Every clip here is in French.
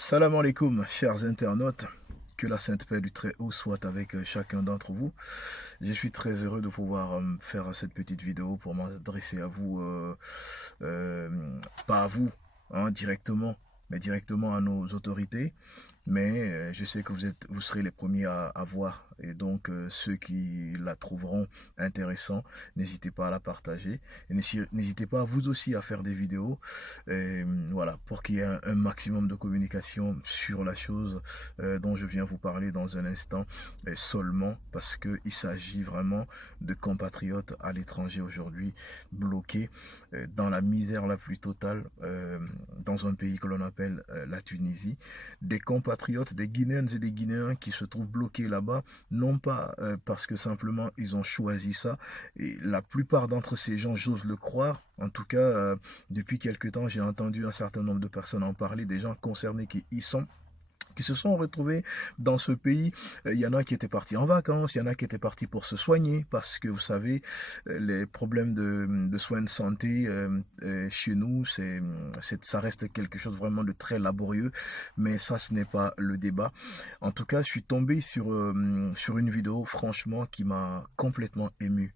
Salam alaikum, chers internautes. Que la sainte paix du Très-Haut soit avec chacun d'entre vous. Je suis très heureux de pouvoir faire cette petite vidéo pour m'adresser à vous, pas à vous directement, mais directement à nos autorités. Mais je sais que vous serez les premiers à voir. Et donc, ceux qui la trouveront intéressant, n'hésitez pas à la partager. Et n'hésitez pas vous aussi à faire des vidéos. Voilà, pour qu'il y ait un maximum de communication sur la chose dont je viens vous parler dans un instant. Et seulement parce qu'il s'agit vraiment de compatriotes à l'étranger aujourd'hui, bloqués dans la misère la plus totale, dans un pays que l'on appelle la Tunisie. Des compatriotes, des Guinéennes et des Guinéens qui se trouvent bloqués là-bas, non pas parce que simplement ils ont choisi ça, et la plupart d'entre ces gens, j'ose le croire, en tout cas, depuis quelque temps, j'ai entendu un certain nombre de personnes en parler, des gens concernés qui y sont, qui se sont retrouvés dans ce pays. Il y en a qui étaient partis en vacances, il y en a qui étaient partis pour se soigner, parce que vous savez, les problèmes de soins de santé chez nous, ça reste quelque chose vraiment de très laborieux, mais ça, ce n'est pas le débat. En tout cas, je suis tombé sur une vidéo, franchement, qui m'a complètement ému.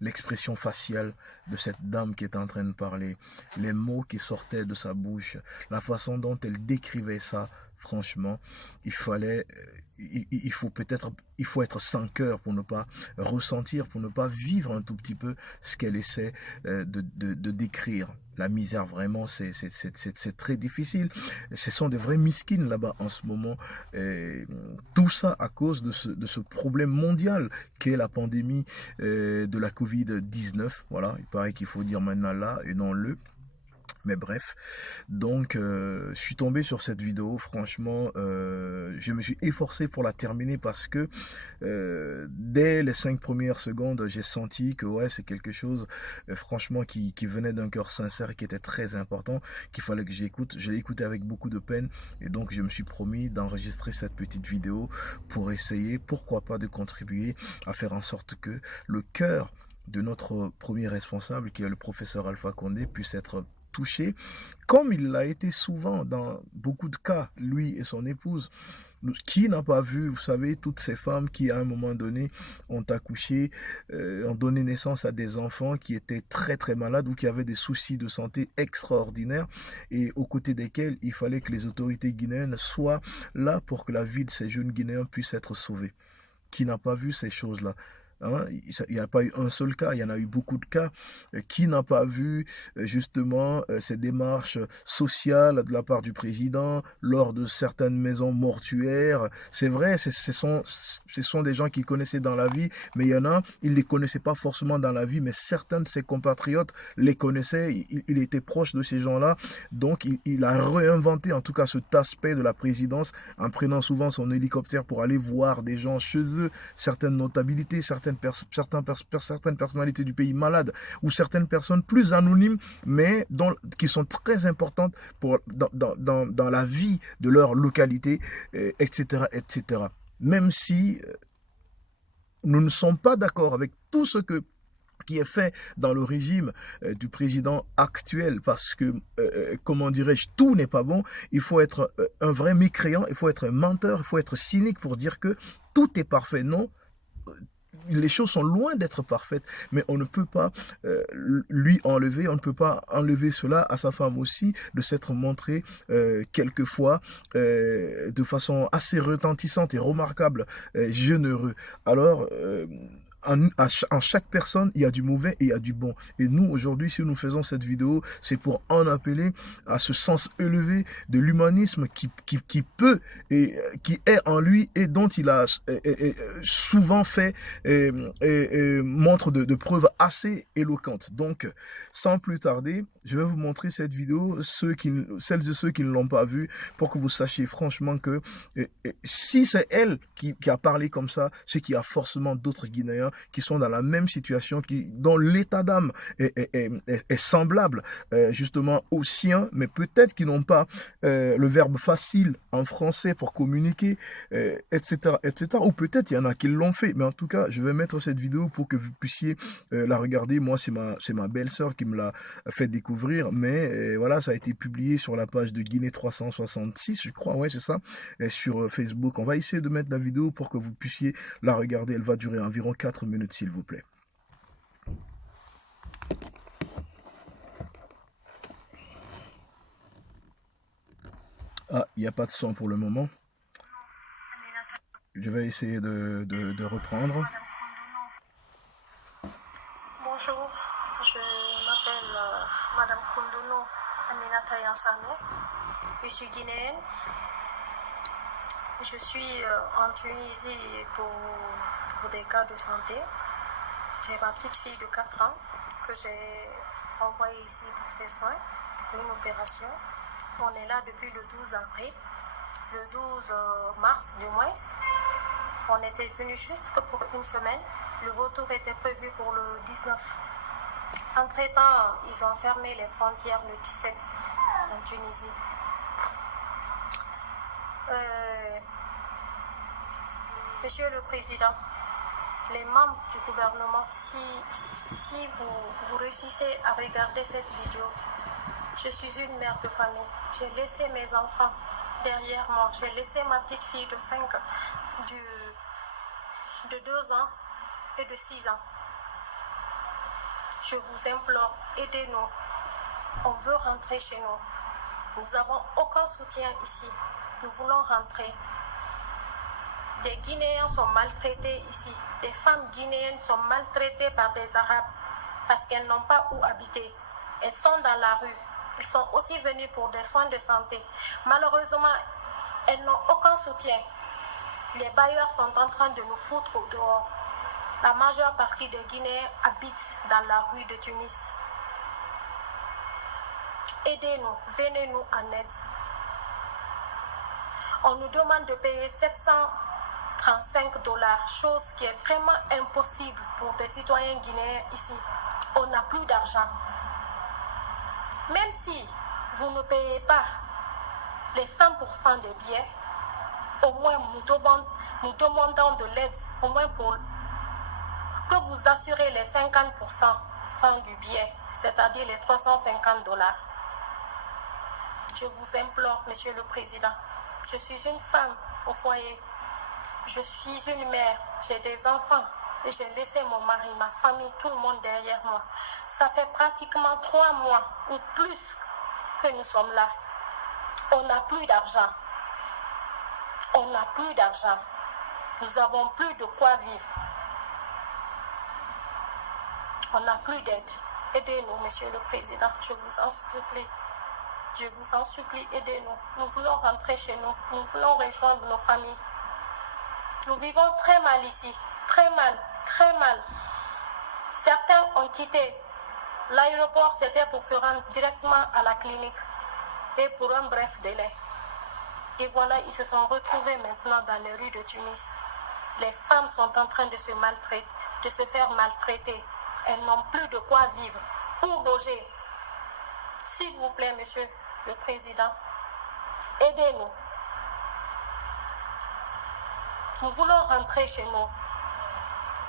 L'expression faciale de cette dame qui est en train de parler, les mots qui sortaient de sa bouche, la façon dont elle décrivait ça, franchement, il fallait, il faut être sans cœur pour ne pas ressentir, pour ne pas vivre un tout petit peu ce qu'elle essaie de décrire. La misère, vraiment, c'est très difficile. Ce sont des vrais miskines là-bas en ce moment. Et tout ça à cause de ce problème mondial qu'est la pandémie de la Covid-19. Voilà, il paraît qu'il faut dire maintenant là et non le. Mais bref, donc je suis tombé sur cette vidéo, franchement, je me suis efforcé pour la terminer parce que dès les 5 premières secondes, j'ai senti que ouais, c'est quelque chose, franchement, qui venait d'un cœur sincère et qui était très important, qu'il fallait que j'écoute. Je l'ai écouté avec beaucoup de peine et donc je me suis promis d'enregistrer cette petite vidéo pour essayer, pourquoi pas, de contribuer à faire en sorte que le cœur de notre premier responsable, qui est le professeur Alpha Condé, puisse être touché, comme il l'a été souvent dans beaucoup de cas, lui et son épouse. Qui n'a pas vu, vous savez, toutes ces femmes qui, à un moment donné, ont accouché, ont donné naissance à des enfants qui étaient très très malades ou qui avaient des soucis de santé extraordinaires et aux côtés desquels il fallait que les autorités guinéennes soient là pour que la vie de ces jeunes Guinéens puisse être sauvée. Qui n'a pas vu ces choses-là? Hein, il n'y a pas eu un seul cas, il y en a eu beaucoup de cas. Qui n'a pas vu justement ces démarches sociales de la part du président lors de certaines maisons mortuaires? C'est vrai, ce sont des gens qu'il connaissait dans la vie, mais il y en a, il ne les connaissait pas forcément dans la vie, mais certains de ses compatriotes les connaissaient, il était proche de ces gens-là, donc il a réinventé en tout cas cet aspect de la présidence en prenant souvent son hélicoptère pour aller voir des gens chez eux, certaines notabilités, certaines personnalités du pays malades ou certaines personnes plus anonymes mais qui sont très importantes dans la vie de leur localité, etc., etc. Même si nous ne sommes pas d'accord avec tout ce qui est fait dans le régime du président actuel, parce que, comment dirais-je, tout n'est pas bon. Il faut être un vrai mécréant, il faut être un menteur, il faut être cynique pour dire que tout est parfait. Non, les choses sont loin d'être parfaites, mais on ne peut pas lui enlever, on ne peut pas enlever cela à sa femme aussi, de s'être montré quelquefois de façon assez retentissante et remarquable, généreux. Alors, en chaque personne, il y a du mauvais et il y a du bon. Et nous, aujourd'hui, si nous faisons cette vidéo, c'est pour en appeler à ce sens élevé de l'humanisme qui peut et qui est en lui et dont il a souvent fait montre de preuves assez éloquentes. Donc, sans plus tarder, je vais vous montrer cette vidéo, celles et ceux qui ne l'ont pas vue, pour que vous sachiez franchement que si c'est elle qui a parlé comme ça, c'est qu'il y a forcément d'autres Guinéens qui sont dans la même situation, dont l'état d'âme est semblable justement au sien, mais peut-être qui n'ont pas le verbe facile en français pour communiquer, etc., etc. Ou peut-être il y en a qui l'ont fait, mais en tout cas, je vais mettre cette vidéo pour que vous puissiez la regarder. Moi, c'est ma belle-sœur qui me l'a fait découvrir, mais voilà, ça a été publié sur la page de Guinée 366, je crois, ouais, c'est ça, sur Facebook. On va essayer de mettre la vidéo pour que vous puissiez la regarder. Elle va durer environ 4 minutes, s'il vous plaît. Ah, il n'y a pas de son pour le moment. Je vais essayer de reprendre. Bonjour, je m'appelle Madame Koundono Aminata Yansane. Je suis guinéenne. Je suis en Tunisie pour des cas de santé. J'ai ma petite fille de 4 ans que j'ai envoyée ici pour ses soins, une opération. On est là depuis le 12 avril, le 12 mars du moins. On était venu juste que pour une semaine. Le retour était prévu pour le 19. Entre-temps, ils ont fermé les frontières le 17 en Tunisie. Monsieur le Président, les membres du gouvernement, si vous réussissez à regarder cette vidéo, je suis une mère de famille. J'ai laissé mes enfants derrière moi. J'ai laissé ma petite fille de 5 ans, de 2 ans et de 6 ans. Je vous implore, aidez-nous. On veut rentrer chez nous. Nous n'avons aucun soutien ici. Nous voulons rentrer. Des Guinéens sont maltraités ici. Des femmes guinéennes sont maltraitées par des Arabes parce qu'elles n'ont pas où habiter. Elles sont dans la rue. Elles sont aussi venues pour des soins de santé. Malheureusement, elles n'ont aucun soutien. Les bailleurs sont en train de nous foutre au dehors. La majeure partie des Guinéens habitent dans la rue de Tunis. Aidez-nous, venez-nous en aide. On nous demande de payer 735 $, chose qui est vraiment impossible pour des citoyens guinéens ici. On n'a plus d'argent. Même si vous ne payez pas les 100% des billets, au moins nous demandons de l'aide, au moins pour que vous assurez les 50% du billet, c'est-à-dire les 350 $. Je vous implore, Monsieur le Président, je suis une femme au foyer, je suis une mère, j'ai des enfants et j'ai laissé mon mari, ma famille, tout le monde derrière moi. Ça fait pratiquement 3 mois ou plus que nous sommes là. On n'a plus d'argent. On n'a plus d'argent. Nous n'avons plus de quoi vivre. On n'a plus d'aide. Aidez-nous, Monsieur le Président. Je vous en supplie. Je vous en supplie, aidez-nous. Nous voulons rentrer chez nous. Nous voulons rejoindre nos familles. Nous vivons très mal ici. Très mal. Très mal. Certains ont quitté l'aéroport, c'était pour se rendre directement à la clinique. Et pour un bref délai. Et voilà, ils se sont retrouvés maintenant dans les rues de Tunis. Les femmes sont en train de se maltraiter, de se faire maltraiter. Elles n'ont plus de quoi vivre, pour loger. S'il vous plaît, Monsieur le Président, aidez-nous. Nous voulons rentrer chez nous.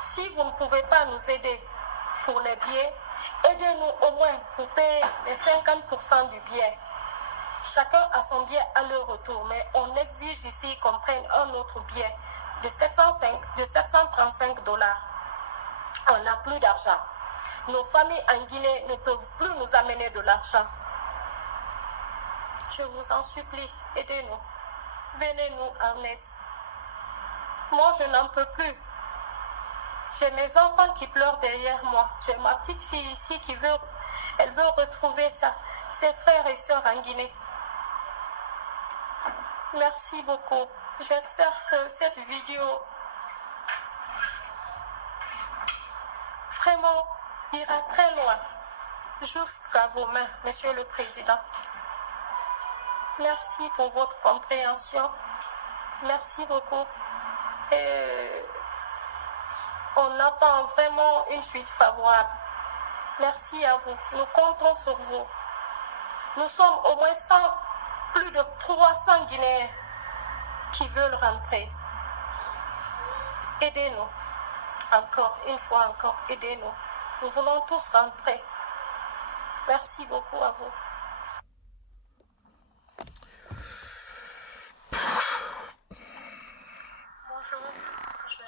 Si vous ne pouvez pas nous aider pour les billets, aidez-nous au moins pour payer les 50% du billet. Chacun a son billet à leur retour, mais on exige ici qu'on prenne un autre billet de 735 $. On n'a plus d'argent. Nos familles en Guinée ne peuvent plus nous amener de l'argent. Je vous en supplie, aidez-nous. Venez-nous en aide. Moi, je n'en peux plus. J'ai mes enfants qui pleurent derrière moi. J'ai ma petite fille ici qui veut retrouver ses frères et sœurs en Guinée. Merci beaucoup. J'espère que cette vidéo vraiment ira très loin, jusqu'à vos mains, Monsieur le Président. Merci pour votre compréhension. Merci beaucoup. Et On attend vraiment une suite favorable. Merci à vous. Nous comptons sur vous. Nous sommes au moins 100, plus de 300 Guinéens qui veulent rentrer. Aidez-nous. Encore, une fois encore, aidez-nous. Nous voulons tous rentrer. Merci beaucoup à vous. Bonjour, je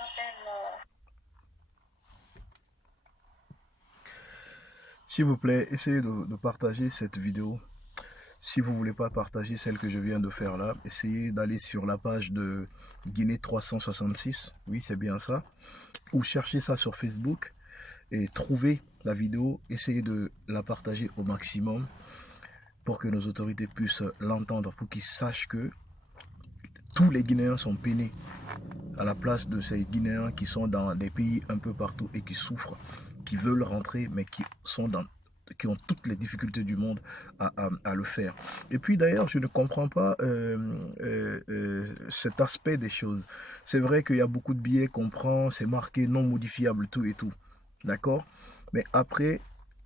m'appelle... S'il vous plaît, essayez de partager cette vidéo. Si vous ne voulez pas partager celle que je viens de faire là, essayez d'aller sur la page de Guinée 366. Oui, c'est bien ça. Ou cherchez ça sur Facebook et trouvez la vidéo. Essayez de la partager au maximum pour que nos autorités puissent l'entendre, pour qu'ils sachent que tous les Guinéens sont peinés à la place de ces Guinéens qui sont dans des pays un peu partout et qui souffrent, qui veulent rentrer, mais qui ont toutes les difficultés du monde à le faire. Et puis d'ailleurs, je ne comprends pas cet aspect des choses. C'est vrai qu'il y a beaucoup de billets qu'on prend, c'est marqué non modifiable, tout et tout. D'accord? Mais après,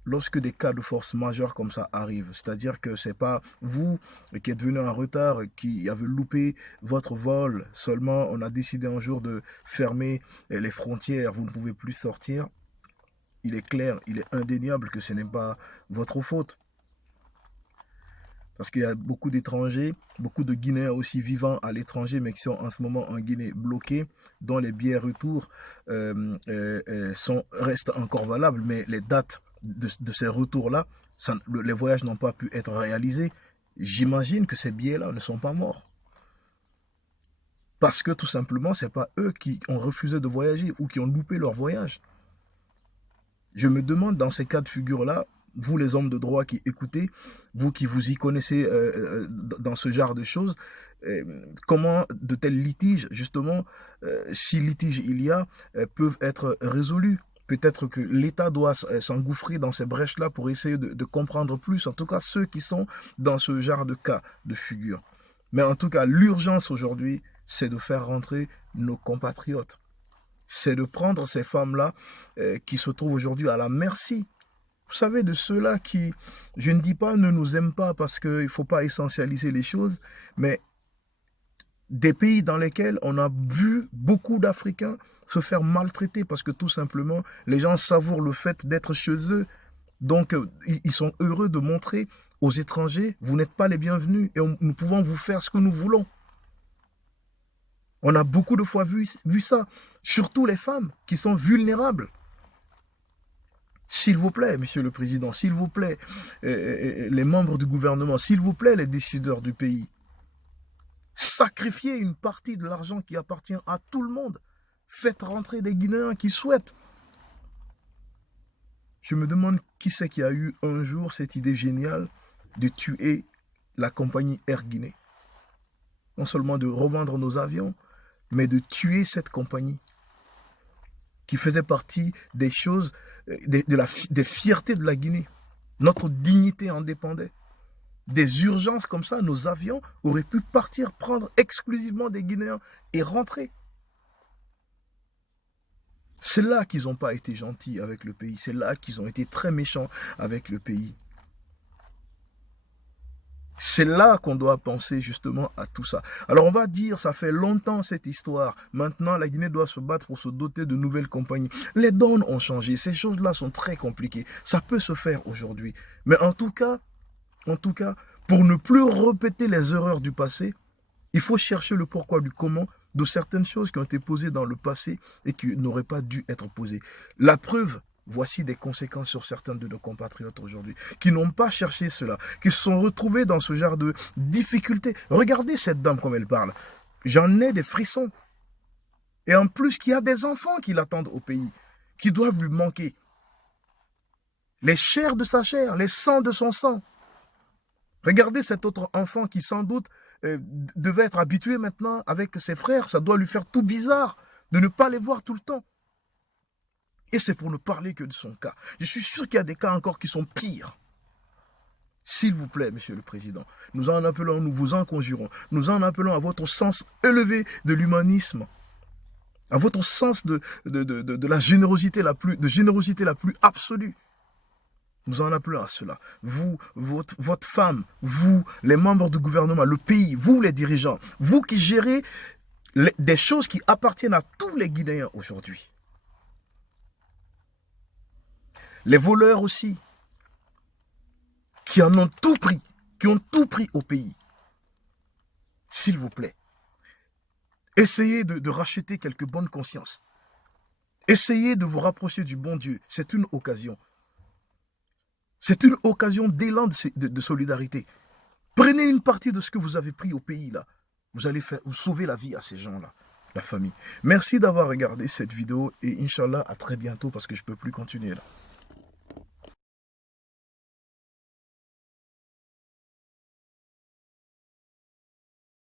lorsque des cas de force majeure comme ça arrivent, c'est-à-dire que c'est pas vous qui êtes venu en retard, qui avez loupé votre vol, seulement on a décidé un jour de fermer les frontières, vous ne pouvez plus sortir, il est clair, il est indéniable que ce n'est pas votre faute. Parce qu'il y a beaucoup d'étrangers, beaucoup de Guinéens aussi vivant à l'étranger, mais qui sont en ce moment en Guinée bloqués, dont les billets retour restent encore valables, mais les dates de ces retours-là, les voyages n'ont pas pu être réalisés. J'imagine que ces billets-là ne sont pas morts. Parce que tout simplement, ce n'est pas eux qui ont refusé de voyager ou qui ont loupé leur voyage. Je me demande dans ces cas de figure-là, vous les hommes de droit qui écoutez, vous qui vous y connaissez dans ce genre de choses, comment de tels litiges, justement, si litige il y a, peuvent être résolus. Peut-être que l'État doit s'engouffrer dans ces brèches-là pour essayer de comprendre plus, en tout cas ceux qui sont dans ce genre de cas de figure. Mais en tout cas, l'urgence aujourd'hui, c'est de faire rentrer nos compatriotes. C'est de prendre ces femmes-là qui se trouvent aujourd'hui à la merci. Vous savez, de ceux-là qui, je ne dis pas ne nous aiment pas parce qu'il ne faut pas essentialiser les choses, mais des pays dans lesquels on a vu beaucoup d'Africains se faire maltraiter parce que tout simplement, les gens savourent le fait d'être chez eux. Donc, ils sont heureux de montrer aux étrangers, vous n'êtes pas les bienvenus et nous pouvons vous faire ce que nous voulons. On a beaucoup de fois vu ça, surtout les femmes qui sont vulnérables. S'il vous plaît, Monsieur le Président, s'il vous plaît, les membres du gouvernement, s'il vous plaît, les décideurs du pays, sacrifiez une partie de l'argent qui appartient à tout le monde. Faites rentrer des Guinéens qui souhaitent. Je me demande qui c'est qui a eu un jour cette idée géniale de tuer la compagnie Air Guinée. Non seulement de revendre nos avions, mais de tuer cette compagnie qui faisait partie des choses, des fiertés de la Guinée. Notre dignité en dépendait. Des urgences comme ça, nos avions auraient pu partir, prendre exclusivement des Guinéens et rentrer. C'est là qu'ils n'ont pas été gentils avec le pays. C'est là qu'ils ont été très méchants avec le pays. C'est là qu'on doit penser justement à tout ça. Alors on va dire, ça fait longtemps cette histoire. Maintenant, la Guinée doit se battre pour se doter de nouvelles compagnies. Les donnes ont changé. Ces choses-là sont très compliquées. Ça peut se faire aujourd'hui. Mais en tout cas, pour ne plus répéter les erreurs du passé, il faut chercher le pourquoi du comment de certaines choses qui ont été posées dans le passé et qui n'auraient pas dû être posées. La preuve, voici des conséquences sur certains de nos compatriotes aujourd'hui, qui n'ont pas cherché cela, qui se sont retrouvés dans ce genre de difficultés. Regardez cette dame comme elle parle. J'en ai des frissons. Et en plus, qu'il y a des enfants qui l'attendent au pays, qui doivent lui manquer. Les chairs de sa chair, les sangs de son sang. Regardez cet autre enfant qui sans doute devait être habitué maintenant avec ses frères. Ça doit lui faire tout bizarre de ne pas les voir tout le temps. Et c'est pour ne parler que de son cas. Je suis sûr qu'il y a des cas encore qui sont pires. S'il vous plaît, Monsieur le Président, nous en appelons, nous vous en conjurons, nous en appelons à votre sens élevé de l'humanisme. à votre sens de la générosité la plus absolue. Nous en appelons à cela. Vous, votre femme, vous, les membres du gouvernement, le pays, vous les dirigeants, vous qui gérez des choses qui appartiennent à tous les Guinéens aujourd'hui. Les voleurs aussi, qui en ont tout pris, qui ont tout pris au pays. S'il vous plaît, essayez de racheter quelques bonnes consciences. Essayez de vous rapprocher du bon Dieu. C'est une occasion. C'est une occasion d'élan de solidarité. Prenez une partie de ce que vous avez pris au pays là. Vous allez vous sauver la vie à ces gens-là, la famille. Merci d'avoir regardé cette vidéo et Inch'Allah, à très bientôt parce que je ne peux plus continuer là.